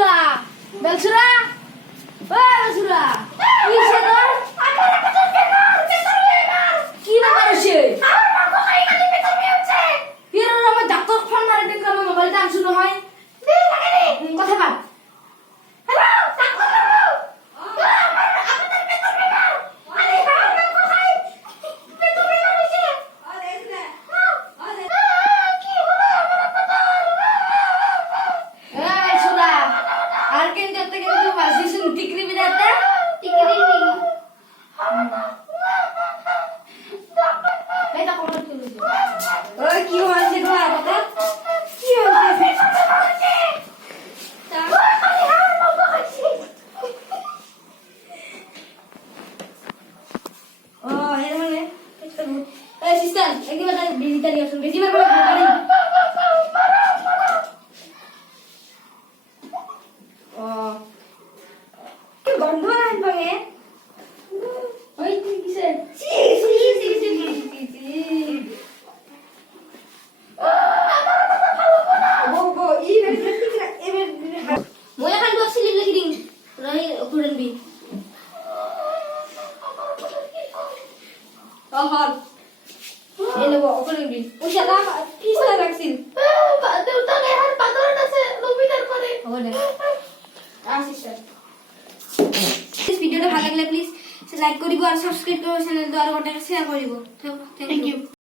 বেলসুরা বেলসুরা ও বেলসুরা কি সেদর কি ব্যাপার হচ্ছে কি রে আমার ডাক্তার ফোন মারে দেন আমার মোবাইলটা আন শুরু হয় কথা বাদ ভিডিওটা ভালো লাগলে প্লিজ লাইক করিব আর সাবস্ক্রাইব করব চ্যানেল তো আর কন্টাক্ট শেয়ার করিব থ্যাংক ইউ